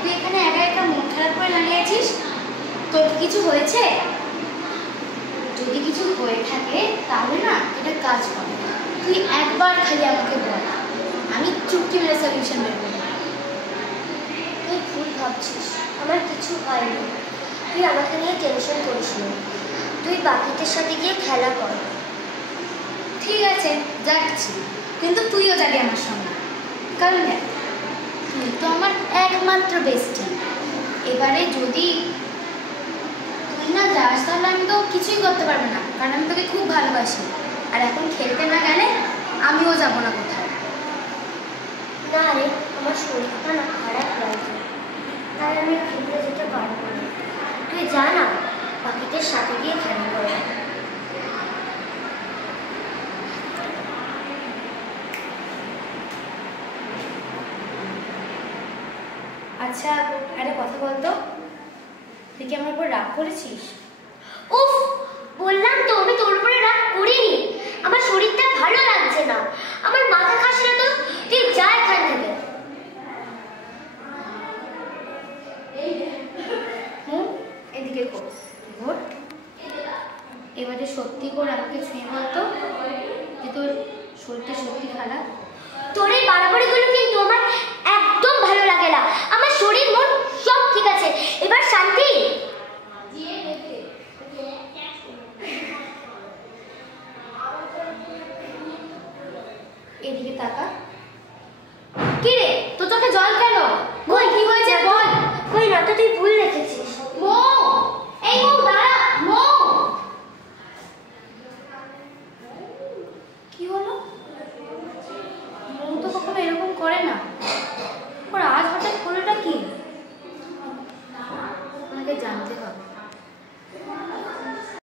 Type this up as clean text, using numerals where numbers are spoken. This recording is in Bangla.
তুই এখানে একা একা মন খারাপ করে দাঁড়িয়ে আছিস? তোর কিছু হয়েছে? যদি কিছু হয়ে থাকে তাহলে না এটা কাজ করে, তুই একবার খালি আমাকে বল, আমি চুপটি মেরে সলিউশন বের করব। তুই ভুল ভাবছিস, আমার কিছু হয়নি। তুই আমাকে নিয়ে টেনশন করিস না, তুই বাকিদের সাথে গিয়ে খেলা কর। ঠিক আছে, যাচ্ছি, কিন্তু তুইও যাবি আমার সঙ্গে। কারণ দেখ, তুই তো আমার একমাত্র বেস্টি। এবারে যদি তুই না যাস তাহলে আমি তো কিছুই করতে পারবো না, কারণ আমি তোকে খুব ভালোবাসি। আর এখন খেলতে না গেলে আমিও যাবো না কোথাও। না রে, আমার শরীরটা না খারাপ লাগছে, তাই আমি খেলতে যেতে পারবো না। তুই যা না, বাকিদের সাথে গিয়ে খেলা কর। আচ্ছা, একটা কথা বলতো, তুই কি আমার উপর রাগ করেছিস? উফ, বললাম তো আমি তোর উপরে রাগ করিনি। আমার শরীরটা ভালো লাগছে না, আমার মাথা খাস না তো, তুই যা এখান থেকে। এদিকে ঘোর। এবারে সত্যি করে আমাকে ছুঁয়ে বলতো যে তোর শরীরটা সত্যি খারাপ। তোর এই বাড়াবাড়িগুলো কিন্তু আমার একদম ভালো লাগে না।